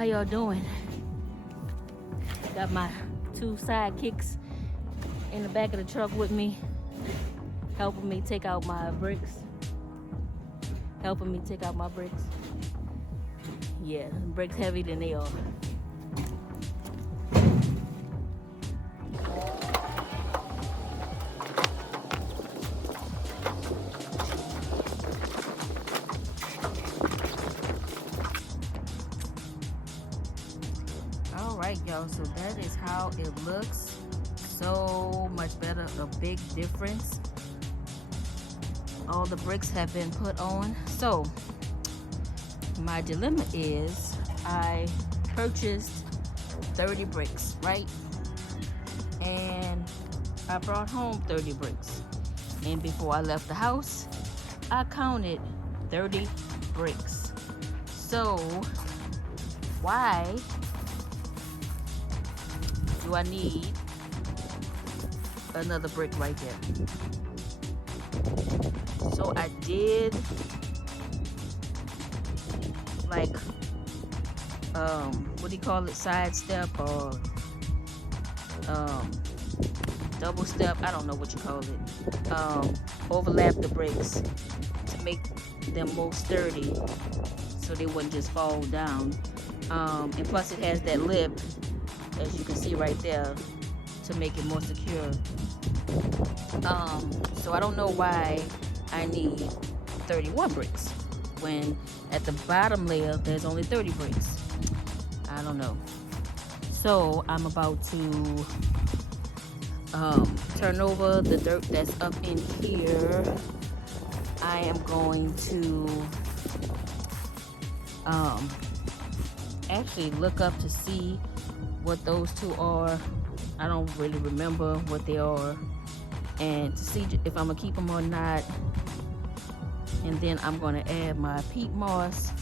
How y'all doing? Got my 2 sidekicks in the back of the truck with me, helping me take out my bricks. Yeah, bricks heavier than they are. All right, y'all, so that is how it looks. So much better, a big difference. All the bricks have been put on. So my dilemma is I purchased 30 bricks, right? And I brought home 30 bricks. And before I left the house, I counted 30 bricks. So why do I need another brick right there? So I did like what do you call it, side step or double step, I don't know what you call it, overlap the bricks to make them more sturdy so they wouldn't just fall down, and plus it has that lip, as you can see right there, to make it more secure. So I don't know why I need 31 bricks when at the bottom layer there's only 30 bricks. I don't know. So I'm about to turn over the dirt that's up in here. I am going to actually look up to see what those two are. I don't really remember what they are, and to see if I'm gonna keep them or not. And then I'm gonna add my peat moss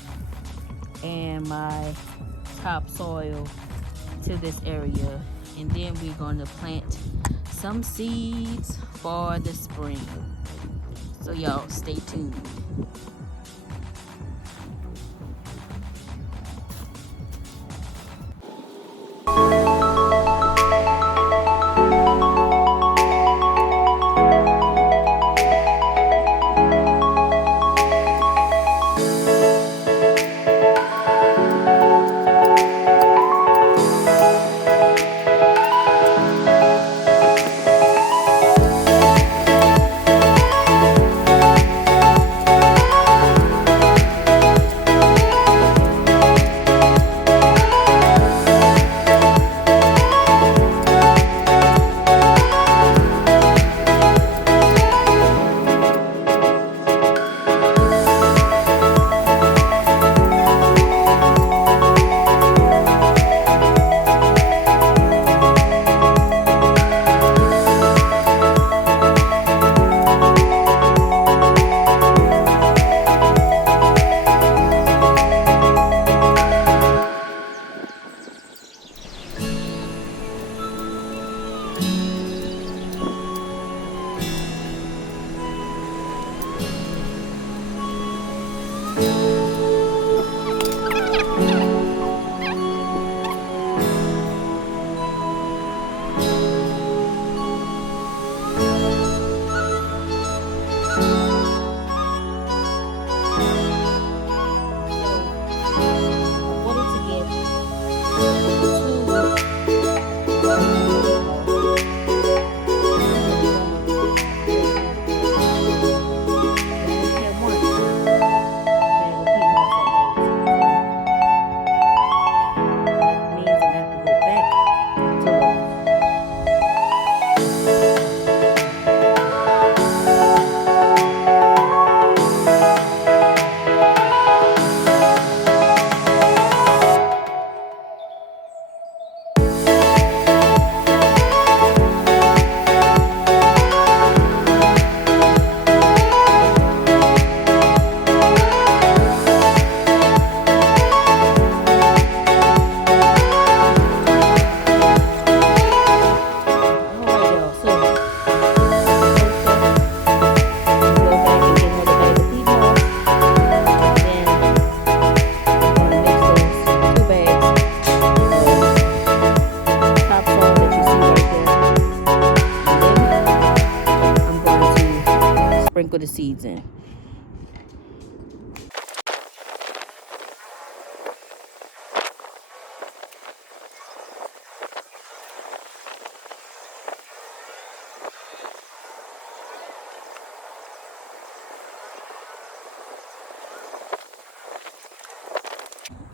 and my topsoil to this area, and then we're gonna plant some seeds for the spring. So y'all stay tuned.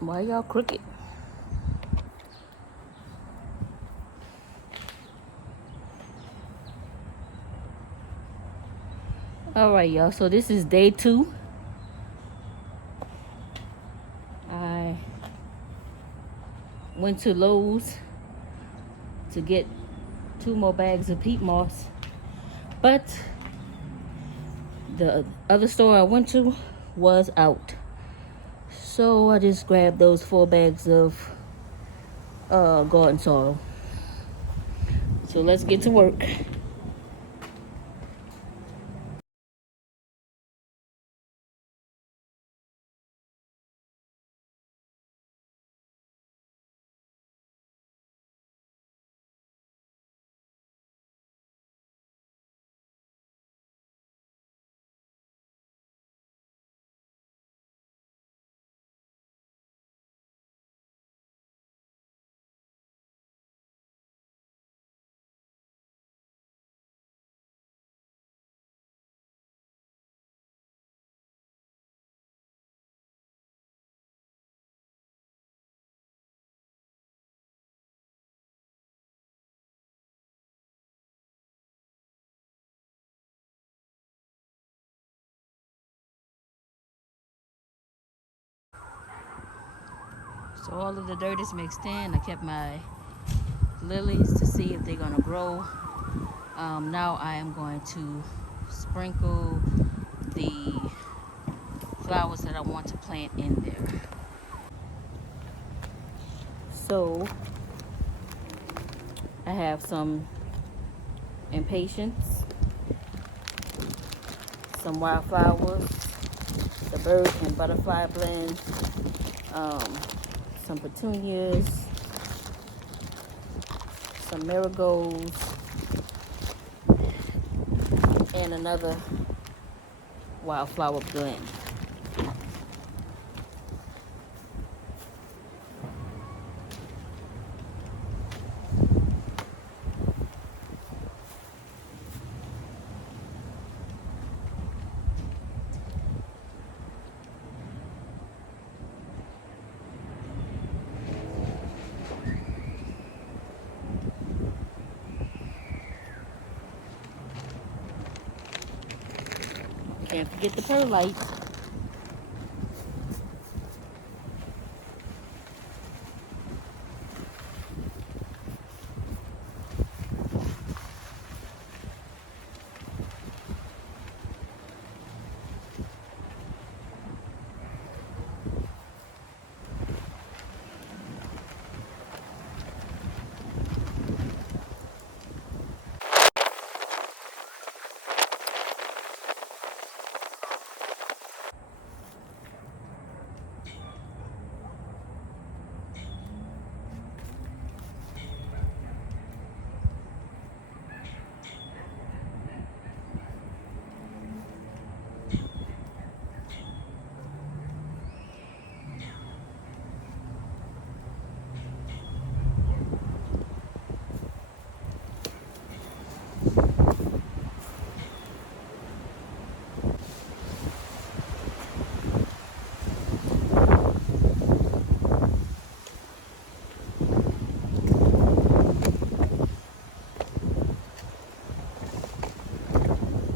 Why y'all crooked? Alright, y'all. So this is day 2. I went to Lowe's to get 2 more bags of peat moss. But the other store I went to was out. So I just grabbed those 4 bags of garden soil. So let's get to work. So all of the dirt is mixed in. I kept my lilies to see if they're gonna grow. Now I am going to sprinkle the flowers that I want to plant in there. So I have some impatiens, some wildflowers, the bird and butterfly blend, some petunias, some marigolds, and another wildflower blend. Can't forget the perlite.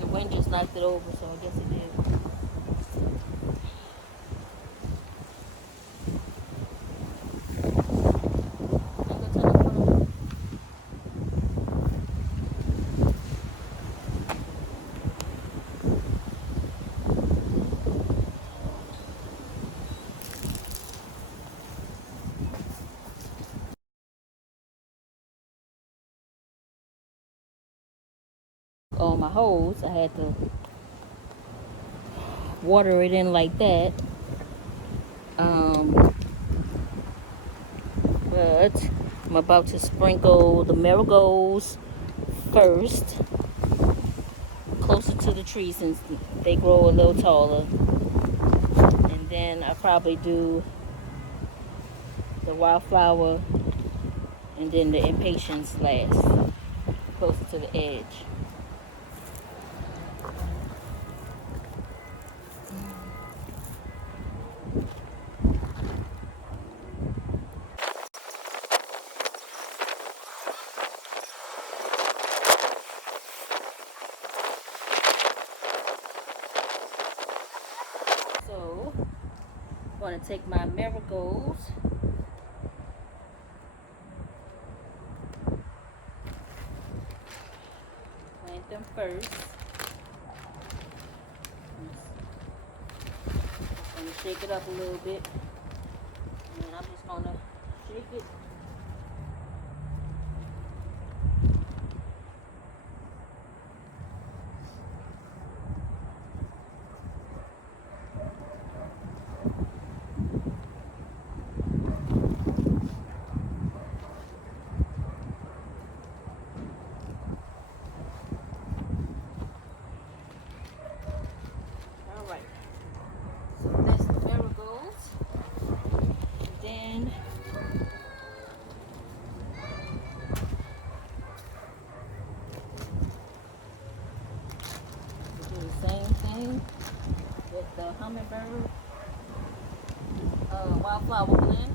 The wind just knocked it over, so I guess it did. On my hose, I had to water it in like that. But I'm about to sprinkle the marigolds first, closer to the tree since they grow a little taller. And then I probably do the wildflower and then the impatiens last, closer to the edge. I'm going to take my marigolds, plant them first. I'm going to shake it up a little bit, and then I'm just going to shake it. With the hummingbird wildflower blend.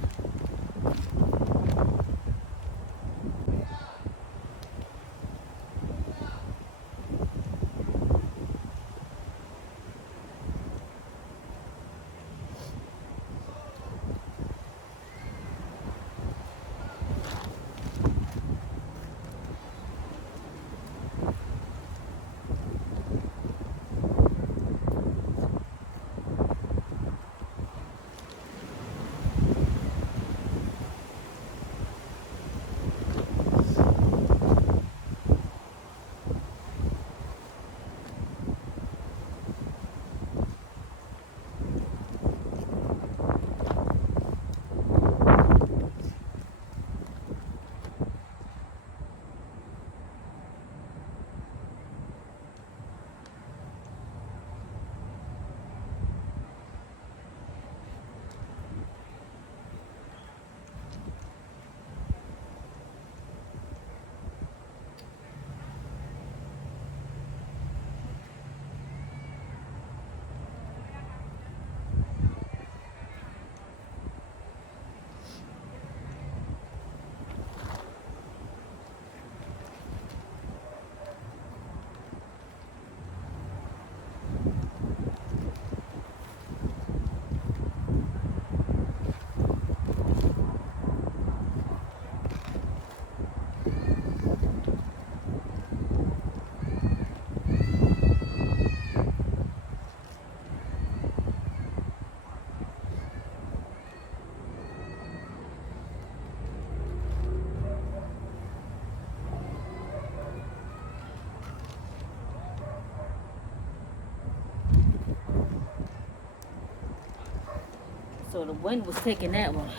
So the wind was taking that one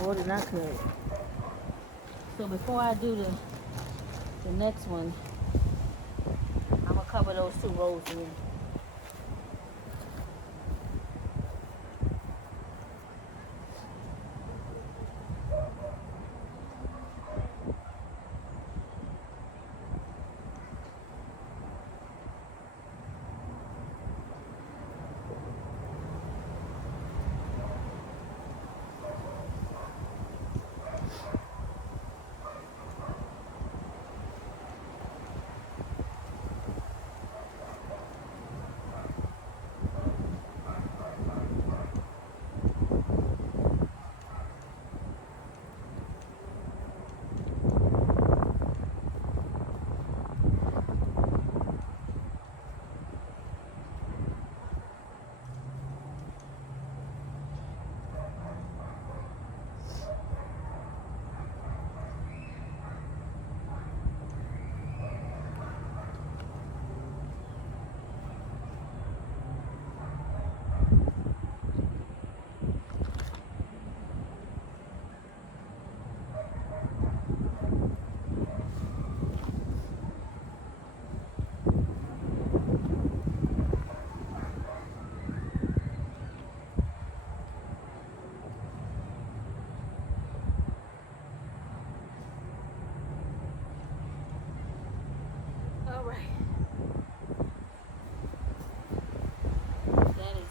more than I could. So before I do the next one, I'm gonna cover those 2 rows in.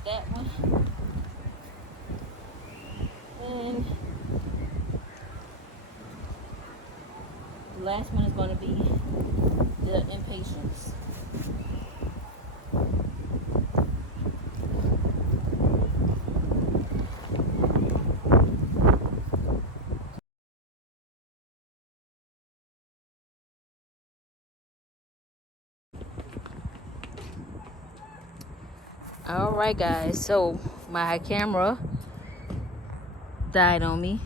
That one. And the last one is going to be the impatience. All right, guys, so my camera died on me,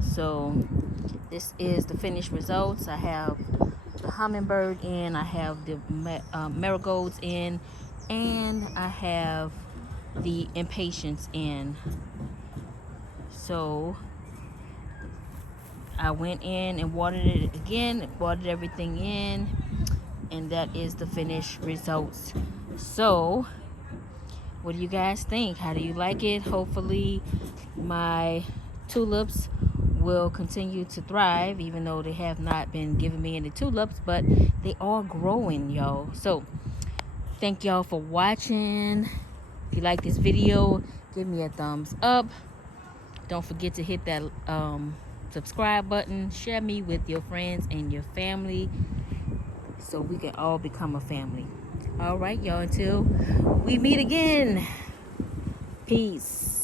so this is the finished results. I have the hummingbird in, I have the marigolds in, and I have the impatiens in. So I went in and watered it again, watered everything in, and that is the finished results. So what do you guys think? How do you like it? Hopefully my tulips will continue to thrive, even though they have not been giving me any tulips, but they are growing, y'all. So thank y'all for watching. If you like this video, give me a thumbs up. Don't forget to hit that subscribe button. Share me with your friends and your family so we can all become a family. All right, y'all, until we meet again. Peace.